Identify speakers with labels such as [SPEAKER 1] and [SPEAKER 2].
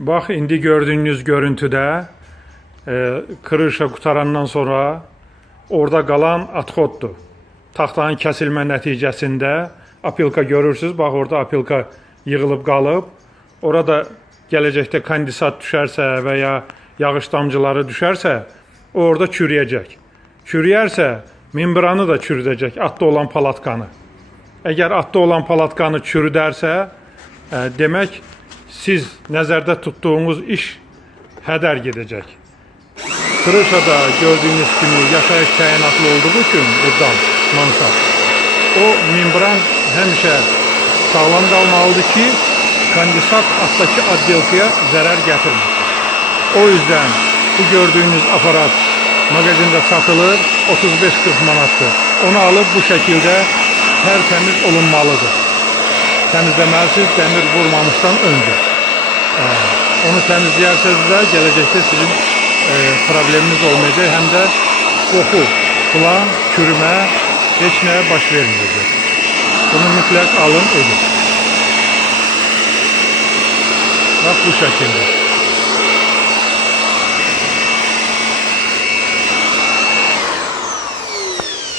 [SPEAKER 1] Bak indi gördüğünüz görüntüde e, kırışa qutarandan sonra orada qalan atxotdur. Taxtanın kəsilmə nəticəsində apilka görürsüz. Bax orada apilka yığılıb qalıb. Orada gələcəkdə kandisat düşərsə və ya yağış damcıları düşərsə, orada çürüyəcək. Çürüyərsə membranı da çürüdəcək atda olan palatkanı. Əgər atda olan palatkanı çürüdərsə, e, demək siz nəzərdə tutduğunuz iş hədər gedəcək. Krışada gördüğünüz kimi yaşayış təyinatlı olduğu için buradan mansat. O membran həmişə sağlam qalmalıdır ki, kandisat altdaki addelkaya zarar getirmez. O yüzden bu gördüğünüz aparat magazinde satılır 35-40 manattır. Onu alıp bu şekilde tertemiz olunmalıdır. Temizlemelisiniz demir vurmamıştan önce. Ee, onu temizlerseniz de gelecekte sizin e, probleminiz olmayacak. Hem de koku, falan, çürüme hiç neye baş vermeyecek. Bunu mutlak alın edin. Bak bu şekilde.